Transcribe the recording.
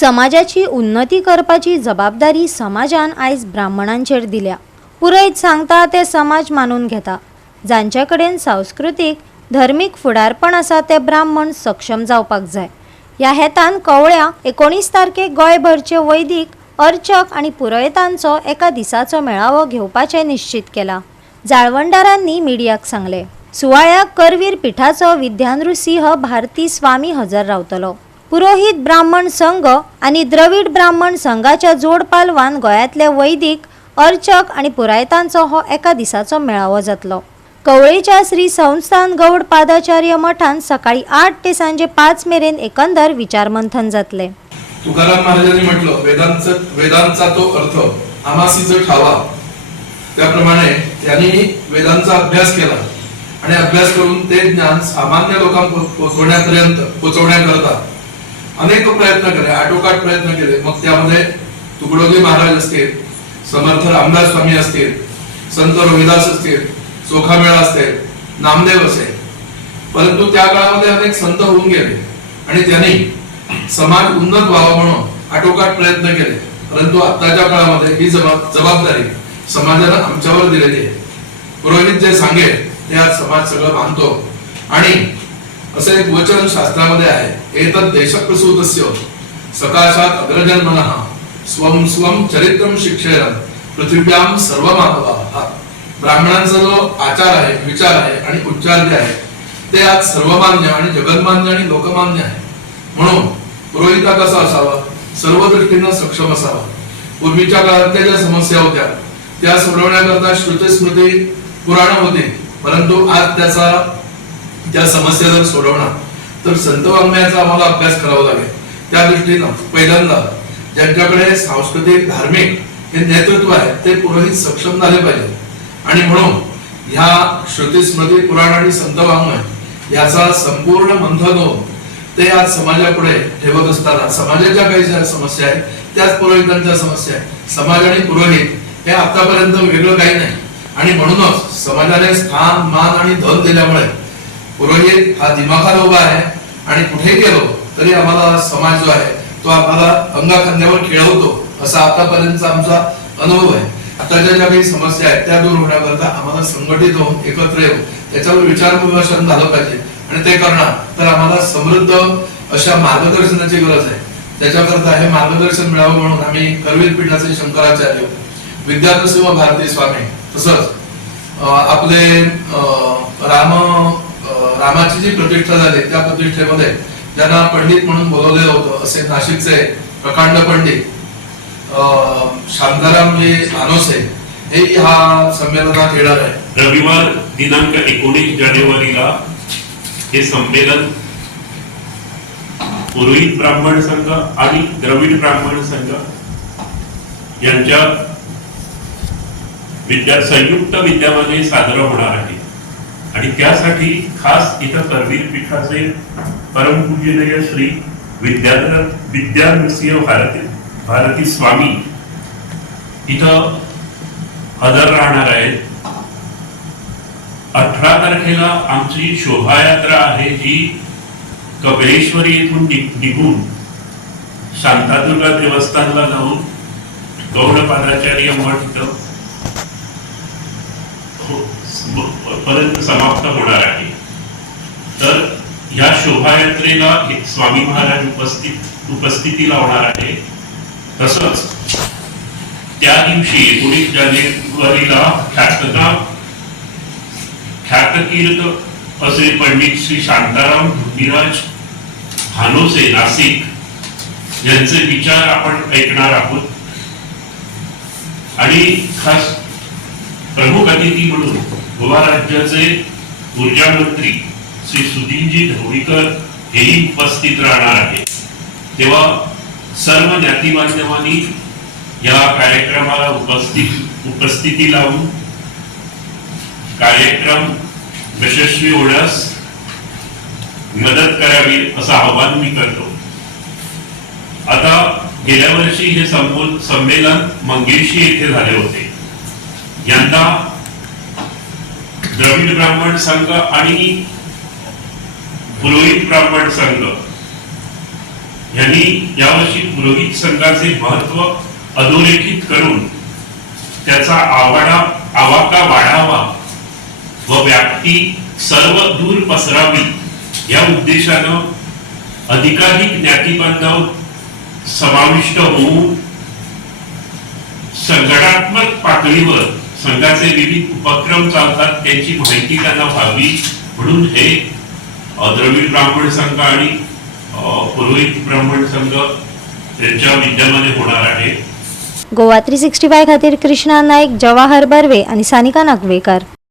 समाजाची उन्नती करपाची जबाबदारी समाजान आयज ब्राह्मणांचेर दिल्या। पुरयत सांगता ते समाज मानून घेता। जांचे कडेन सांस्कृतिक धर्मीक फुडारपण आसा ते ब्राह्मण सक्षम जावपाक जाय। ह्या हेतान कवळ्या 19 तारखेक गोंयभरचे वैदीक अर्चक आनी पुरोहितांचो एका दिसाचो मेळावो घेवपाचें निश्चित केला। जाळवणदारांनी मिडियाक सांगले। सुवाळ्याक करवीर पिठाचो विद्यानृसिंह भारती स्वामी हजर रावतलो। पुरोहित ब्राह्मण संघ आनी द्रविड ब्राह्मण संघाच्या जोड पालवान गोंयांतले वैदीक अर्चक आनी पुरोहितांचो हो एका दिसाचो मेळावो जातलो। कवळेच्या श्री संस्थान गौड पादाचार्य मठान सकाळी 8 ते सांजे 5 मेरेन एकंदर विचारमंथन जातले। तुकाराम महाराजांनी म्हटलं, वेदांचा तो अर्थ आमासीच ठावा। त्याप्रमाणे त्यांनी वेदांचा अभ्यास केला आणि अभ्यास करून ते ज्ञान सामान्य लोकांपर्यंत पोहोचवण्याकरता अनेक प्रयत्न केले, आटोकाट प्रयत्न केले। मग त्यामध्ये तुकडोजी महाराज असतील, समर्थ रामदास स्वामी असतील, संत रोहिदास असतील, चोखामेळा असतील, नामदेव असेल, परंतु त्या काळामध्ये अनेक संत होऊन गेले आणि त्यांनी समाज उन्नत व्हावा म्हणून आटोकाट प्रयत्न केले। परंतु आताच्या काळामध्ये ही जबाबदारी समाजाने आमच्यावर दिलेली आहे। पुरोहित जे सांगेल ते आज समाज सगळं मानतो आणि असं एक वचन शास्त्रामध्ये आहे, एतत् देशप्रसूतस्य सकाशात अग्रजन्मनः स्वं स्वं चरित्रं शिक्षेरन् पृथिव्यां सर्वमानवाः। ब्राह्मणांचा जो आचार आहे, विचार आहे आणि उच्चार जे आहे ते आज सर्वमान्य आणि जगन्मान्य आणि लोकमान्य आहे। म्हणून पुरोहित कसा असावा, सर्व दृष्टीने सक्षम असावा। पूर्वीच्या काळातल्या ज्या समस्या होत्या त्या सोडवण्याकरता श्रुती स्मृती पुराण होती, परंतु आज त्या समस्या जर सोडवणार तर संत वाङ्मयाचा आम्हाला अभ्यास करावा लागेल। त्या दृष्टीनं पहिल्यांदा ज्यांच्याकडे सांस्कृतिक धार्मिक हे नेतृत्व आहे ते पुरोहित सक्षम झाले पाहिजे आणि म्हणून ह्या श्रुती स्मृती पुराण आणि संत वाङ्मय याचा संपूर्ण मंथन होऊन ते आज समाजापुढे ठेवत असताना समाजाच्या काही ज्या समस्या आहेत त्याच पुरोहितांच्या समस्या आहेत। समाज आणि पुरोहित हे आतापर्यंत वेगळं काही नाही आणि म्हणूनच समाजाने स्थान मान आणि धन दिल्यामुळे पुरोहित हा दिमाखाला उभा आहे आणि कुठे गेलो तरी आम्हाला समाज जो आहे तो आम्हाला अंगाखांद्यावर खेळवतो असा आतापर्यंतचा आमचा अनुभव आहे। आताच्या ज्या काही समस्या आहेत त्या दूर होण्याकरता आम्हाला संघटित होऊन एकत्र येऊन त्याच्यावर विचारविमर्शन झालं पाहिजे आणि ते करणार तर आम्हाला समृद्ध अशा मार्गदर्शनाची गरज आहे। त्याच्याकरता हे मार्गदर्शन मिळावं म्हणून आम्ही करवीर पीठाचे शंकराचार्य विद्यानृसिंह भारती स्वामी तसंच आपले रामाची जी प्रतिष्ठा झाली त्या प्रतिष्ठेमध्ये ज्यांना पंडित म्हणून बोलवलेलं होतं असे नाशिकचे प्रकांड पंडित शांतारामजी आनोसे हे ह्या संमेलनात येणार आहे। रविवार दिनांक 19 जानेवारीला हे संमेलन पुरोहित ब्राह्मण संघ आणि द्रविड ब्राह्मण संघ यांच्या संयुक्त विद्यमाने साजरा होणार आहे आणि त्यासाठी खास इथं करवीर पीठाचे परमपूजनीय श्री विद्यानृसिंह भारती स्वामी इथं हजर राहणार आहेत। 18 तारखेला आमची शोभायात्रा आहे जी कपिलेश्वरी येथून निघून शांतादुर्गा देवस्थानला जाऊन गौड पादाचार्य मठ पर्यंत समाप्त होणार आहे। तर या शोभायात्रेला स्वामी महाराज उपस्थिती लावणार आहे। तसंच त्या दिवशी 19 जानेवारीला ख्यातकीर्त असे पंडित श्री शांताराम धुंडीराज हानोसे नाशिक यांचे विचार आपण ऐकणार आहोत आणि खास प्रमुख अतिथी म्हणून गोवा राज्याचे ऊर्जा मंत्री श्री सुधीरजी ढवळीकर हेही उपस्थित राहणार आहेत। तेव्हा सर्व ज्ञाती बांधवांनी या कार्यक्रमाला उपस्थिती लावून कार्यक्रम यशस्वी होण्यास मदत करावी असं आवाहन मी करतो। आता गेल्या वर्षी हे संमेलन मंगेशी येथे झाले होते। यंदा द्रविड ब्राह्मण संघ आणि पुरोहित ब्राह्मण संघ यांनी यावर्षी पुरोहित संघाचे महत्व अधोरेखित करून त्याचा आवाका वाढावा व व्याप्ती सर्व दूर पसरावी या उद्देशानं अधिकाधिक ज्ञातिबांधव समाविष्ट होऊन संघटनात्मक पातळीवर संघाचे विविध उपक्रम चालतात त्यांची माहिती त्यांना व्हावी म्हणून हे द्रविड ब्राह्मण संघ आणि पुरोहित ब्राह्मण संघ त्यांच्या विद्यमाने होणार आहे. गोवा 365 खातीर कृष्णा नाईक, जवाहर बर्वे आणि सानिका नागवेकर.